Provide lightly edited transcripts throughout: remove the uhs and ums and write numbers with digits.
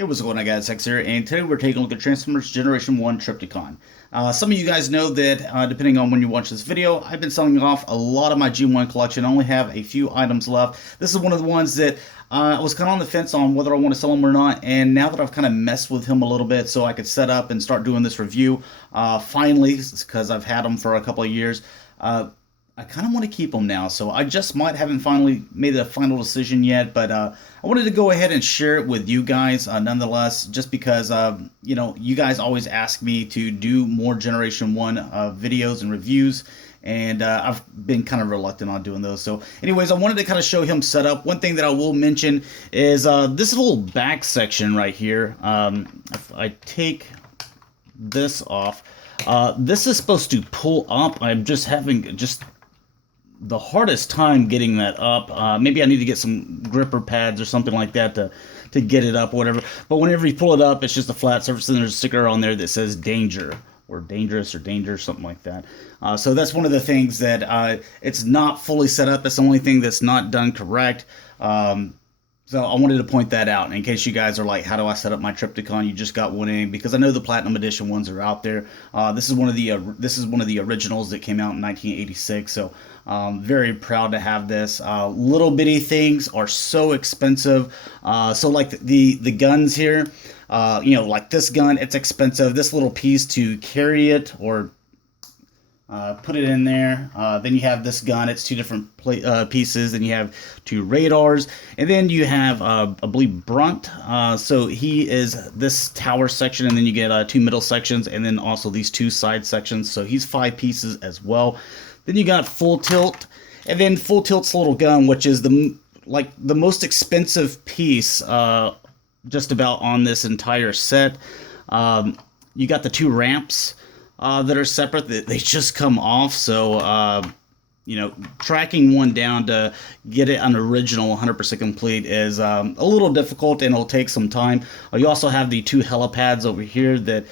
Hey, what's going on, guys? X here, and today we're taking a look at Transformers Generation 1 Trypticon. Some of you guys know that, depending on when you watch this video, I've been selling off a lot of my G1 collection. I only have a few items left. This is one of the ones that I was kind of on the fence on whether I want to sell him or not, and now that I've kind of messed with him a little bit so I could set up and start doing this review, finally, because I've had him for a couple of years, I kind of want to keep them now, so I just haven't finally made a final decision yet, but I wanted to go ahead and share it with you guys nonetheless, just because, you guys always ask me to do more Generation 1 videos and reviews, and I've been kind of reluctant on doing those. So anyways, I wanted to kind of show him set up. One thing that I will mention is this little back section right here. If I take this off, this is supposed to pull up. I'm just having the hardest time getting that up. Maybe I need to get some gripper pads or something like that to get it up or whatever. But whenever you pull it up, it's just a flat surface, and there's a sticker on there that says danger or dangerous or danger, something like that. So that's one of the things that it's not fully set up. That's the only thing that's not done correct. So I wanted to point that out in case you guys are like, how do I set up my Trypticon? You just got one in, because I know the Platinum Edition ones are out there. This is one of the originals that came out in 1986. So very proud to have this. Little bitty things are so expensive. So like the guns here, like this gun, it's expensive. This little piece to carry it or put it in there. Then you have this gun. It's two different pieces. Then you have two radars. And then you have, I believe, Brunt. So he is this tower section. And then you get two middle sections. And then also these two side sections. So he's 5 pieces as well. Then you got Full Tilt. And then Full Tilt's little gun, which is the most expensive piece just about on this entire set. You got the 2 ramps that are separate. They just come off, so tracking one down to get it an original 100% complete is a little difficult, and it'll take some time. You also have the 2 helipads over here that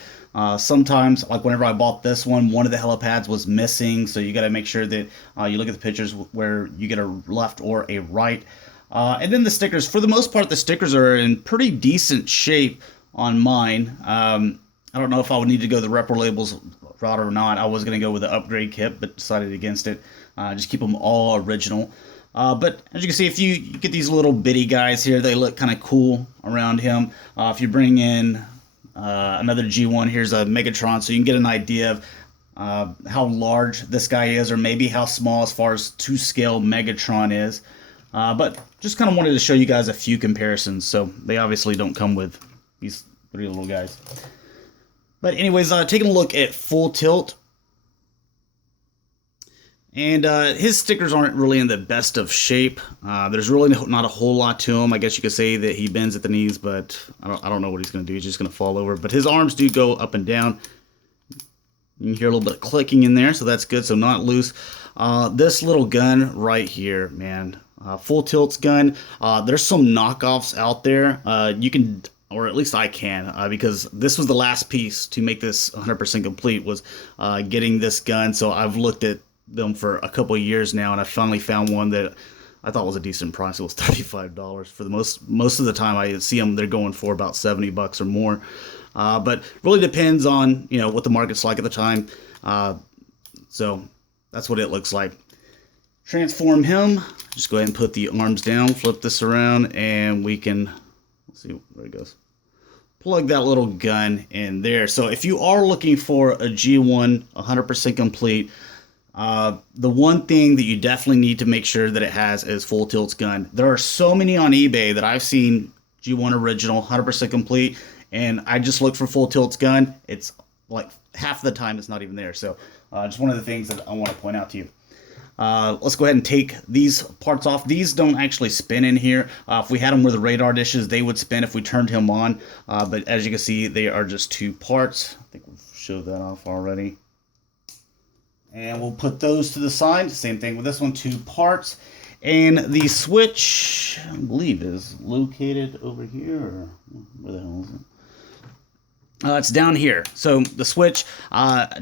sometimes, like whenever I bought this one of the helipads was missing, so you got to make sure that you look at the pictures where you get a left or a right. And then the stickers, for the most part, the stickers are in pretty decent shape on mine. I don't know if I would need to go the Repro Labels route or not. I was going to go with the upgrade kit, but decided against it. Just keep them all original. But as you can see, if you get these little bitty guys here, they look kind of cool around him. If you bring in another G1, here's a Megatron, so you can get an idea of how large this guy is, or maybe how small as far as to scale Megatron is. But just kind of wanted to show you guys a few comparisons. So they obviously don't come with these 3 little guys. But anyways, taking a look at Full Tilt. And his stickers aren't really in the best of shape. There's really not a whole lot to him. I guess you could say that he bends at the knees, but I don't know what he's going to do. He's just going to fall over. But his arms do go up and down. You can hear a little bit of clicking in there, so that's good. So not loose. This little gun right here, man. Full Tilt's gun. There's some knockoffs out there. You can... or at least I can, because this was the last piece to make this 100% complete, was getting this gun. So I've looked at them for a couple of years now, and I finally found one that I thought was a decent price. It was $35. For the most of the time I see them, they're going for about $70 or more. But really depends on what the market's like at the time. So that's what it looks like. Transform him. Just go ahead and put the arms down, flip this around, and we can... see where it goes. Plug that little gun in there. So if you are looking for a G1 100% complete, the one thing that you definitely need to make sure that it has is Full Tilt's gun. There are so many on eBay that I've seen G1 original 100% complete, and I just looked for Full Tilt's gun. It's like half the time it's not even there. So just one of the things that I want to point out to you. Let's go ahead and take these parts off. These don't actually spin in here. If we had them with the radar dishes, they would spin if we turned him on. But as you can see, they are just 2 parts. I think we've showed that off already. And we'll put those to the side. Same thing with this one, 2 parts. And the switch, I believe, is located over here. Or where the hell is it? It's down here. So the switch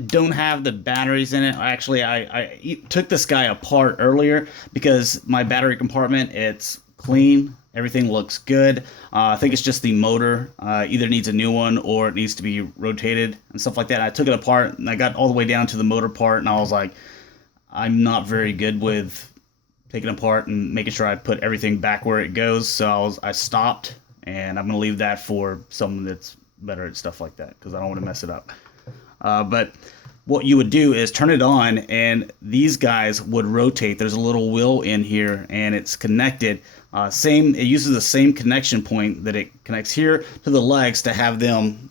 don't have the batteries in it. Actually, I took this guy apart earlier because my battery compartment, it's clean. Everything looks good. I think it's just the motor either needs a new one or it needs to be rotated and stuff like that. I took it apart and I got all the way down to the motor part, and I was like, I'm not very good with taking it apart and making sure I put everything back where it goes. So I stopped, and I'm going to leave that for someone that's better at stuff like that because I don't want to mess it up. But what you would do is turn it on, and these guys would rotate. There's a little wheel in here, and it's connected. It uses the same connection point that it connects here to the legs to have them,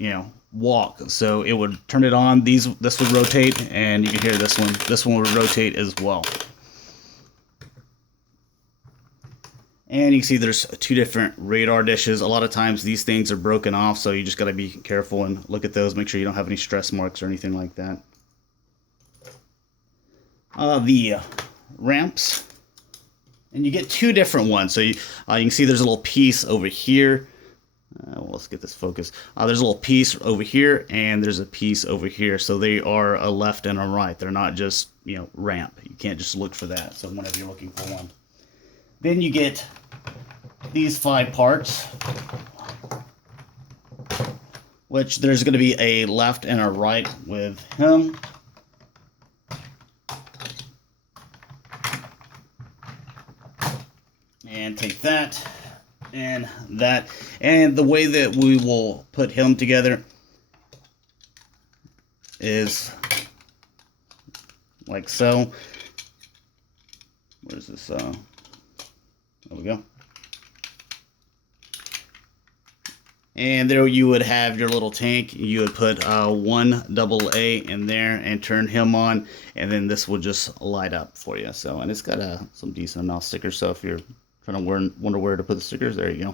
walk. So it would turn it on. This would rotate, and you can hear this one. This one would rotate as well. And you can see there's two different radar dishes. A lot of times these things are broken off, so you just got to be careful and look at those. Make sure you don't have any stress marks or anything like that. The ramps. And you get two different ones. So you can see there's a little piece over here. Well, let's get this focused. There's a little piece over here, and there's a piece over here. So they are a left and a right. They're not just, ramp. You can't just look for that. So whenever you're looking for one. Then you get these 5 parts, which there's going to be a left and a right with him. And take that and that. And the way that we will put him together is like so. Where's this? There we go. And there you would have your little tank. You would put one AA in there and turn him on, and then this will just light up for you. So, and it's got some decent amount of stickers. So if you're trying to wonder where to put the stickers, there you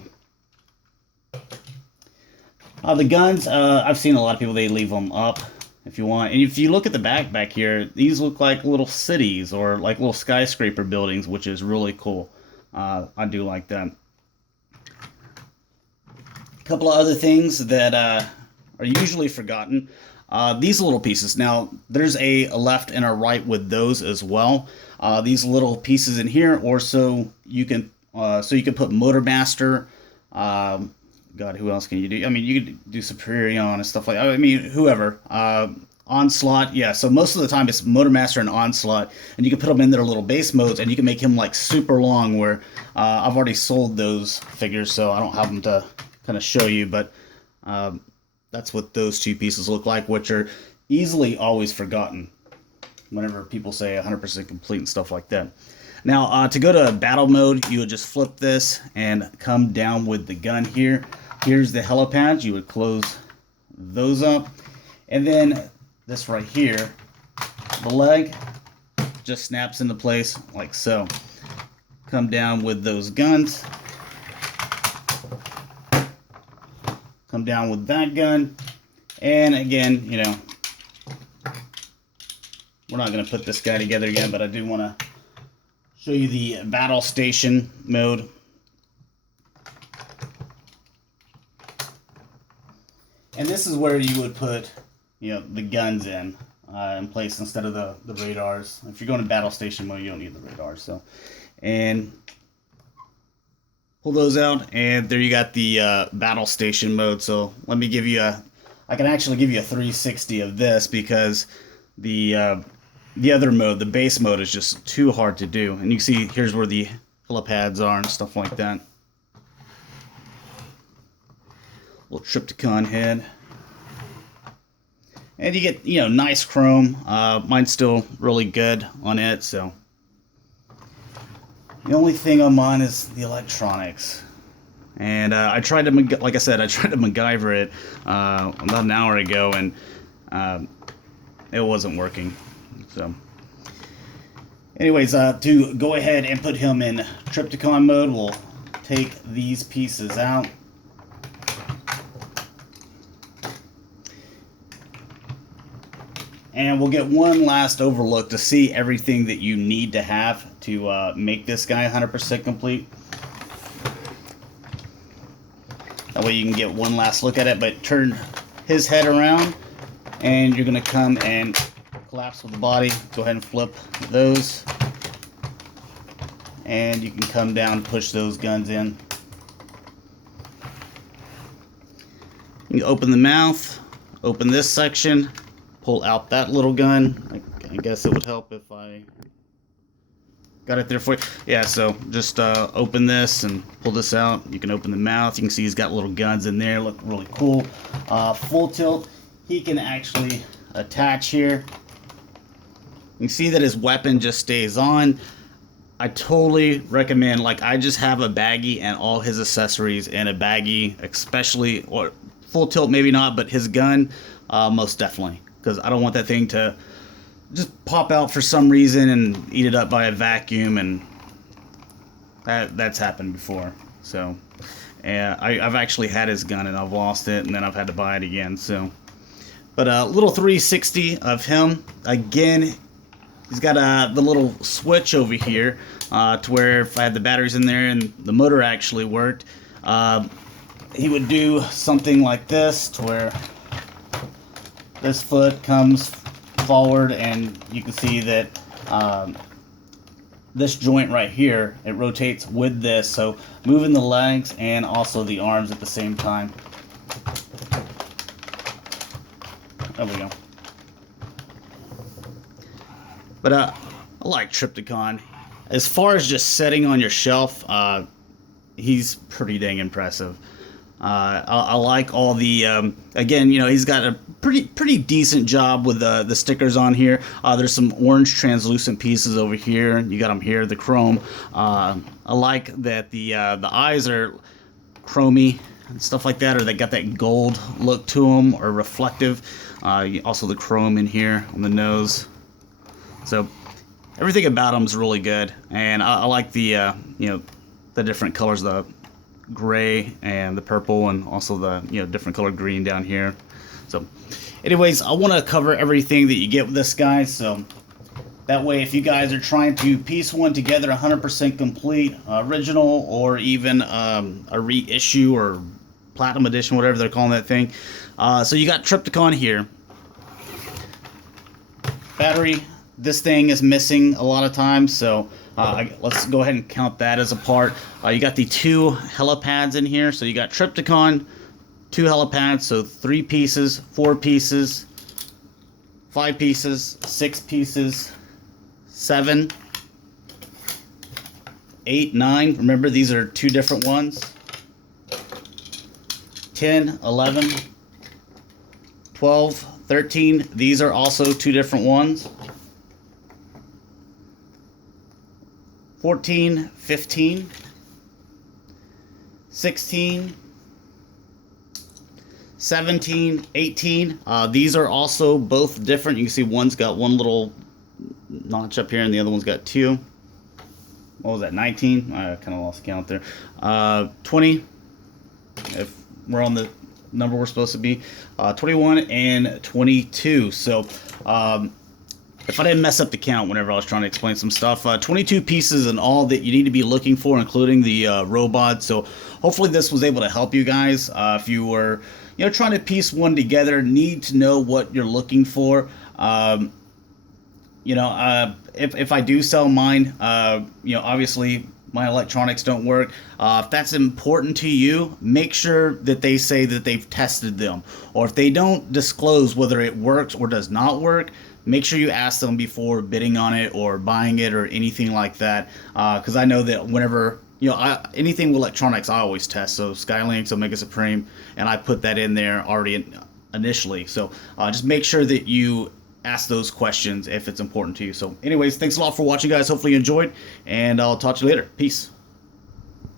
go. The guns, I've seen a lot of people, they leave them up if you want. And if you look at the back here, these look like little cities or like little skyscraper buildings, which is really cool. I do like that. A couple of other things that are usually forgotten. These little pieces. Now, there's a left and a right with those as well. These little pieces in here, or so you can put Motormaster. God, who else can you do? I mean, you could do Superion and stuff like that. I mean, whoever. Onslaught, yeah. So most of the time it's Motormaster and Onslaught, and you can put them in their little base modes, and you can make him like super long. Where I've already sold those figures, so I don't have them to kind of show you, but that's what those two pieces look like, which are easily always forgotten whenever people say 100% complete and stuff like that. Now, to go to battle mode, you would just flip this and come down with the gun here. Here's the helipads. You would close those up. And then this right here, the leg just snaps into place like so. Come down with those guns. Come down with that gun. And again, we're not going to put this guy together again, but I do want to show you the battle station mode. And this is where you would put, the guns in place instead of the radars. If you're going to battle station mode, you don't need the radars. So, and pull those out, and there you got the battle station mode. So let me give you I can actually give you a 360 of this because the other mode, the base mode, is just too hard to do. And you can see here's where the helipads are and stuff like that. Little Trypticon head. And you get, nice chrome. Mine's still really good on it, so. The only thing on mine is the electronics. And I tried to, like I said, I tried to MacGyver it about an hour ago, and it wasn't working. So, anyways, to go ahead and put him in Trypticon mode, we'll take these pieces out. And we'll get one last overlook to see everything that you need to have to make this guy 100% complete. That way you can get one last look at it, but turn his head around, and you're going to come and collapse with the body. Go ahead and flip those. and you can come down and push those guns in. You can open the mouth, open this section, pull out that little gun. I guess it would help if I got it there for you. Yeah, so just open this and pull this out. You can open the mouth. You can see he's got little guns in there. Look really cool. Full tilt, he can actually attach here. You can see that his weapon just stays on. I totally recommend, like, I just have a baggie and all his accessories in a baggie, especially, or full tilt maybe not, but his gun, most definitely, because I don't want that thing to just pop out for some reason and eat it up by a vacuum, and that's happened before. So, I've actually had his gun and I've lost it, and then I've had to buy it again. So, but a little 360 of him again. He's got the little switch over here to where if I had the batteries in there and the motor actually worked, he would do something like this, to where this foot comes forward, and you can see that this joint right here, it rotates with this, so moving the legs and also the arms at the same time. There we go. But I like Trypticon. As far as just setting on your shelf, he's pretty dang impressive. I like all the, again, you know, he's got a pretty decent job with the stickers on here. There's some orange translucent pieces over here. You got them here, the chrome. I like that the eyes are chromy and stuff like that, or they got that gold look to them, or reflective. Also the chrome in here on the nose. So everything about them is really good, and I like the you know, the different colors, the gray and the purple, and also the, you know, different color green down here. So anyways, I want to cover everything that you get with this guy, so that way if you guys are trying to piece one together 100% complete, original, or even a reissue or platinum edition, whatever they're calling that thing. So you got Trypticon here. Battery. This thing is missing a lot of times, so let's go ahead and count that as a part. You got the 2 helipads in here, so you got Trypticon, 2 helipads, so 3 pieces, 4 pieces, 5 pieces, 6 pieces, 7, 8, 9. Remember, these are 2 different ones. 10, 11, 12, 13. These are also 2 different ones. 14, 15, 16, 17, 18. These are also both different. You can see one's got 1 little notch up here and the other one's got 2. What was that, 19? I kind of lost count there. 20, if we're on the number we're supposed to be. 21 and 22. So, if I didn't mess up the count whenever I was trying to explain some stuff, 22 pieces in all that you need to be looking for, including the robot. So hopefully this was able to help you guys. If you were, you know, trying to piece one together, need to know what you're looking for. You know, if I do sell mine, you know, obviously my electronics don't work. If that's important to you, make sure that they say that they've tested them. Or if they don't disclose whether it works or does not work, make sure you ask them before bidding on it or buying it or anything like that. Because I know that whenever, you know, anything with electronics, I always test. So Skylinks, Omega Supreme, and I put that in there already initially. So just make sure that you ask those questions if it's important to you. So anyways, thanks a lot for watching, guys. Hopefully you enjoyed, and I'll talk to you later. Peace.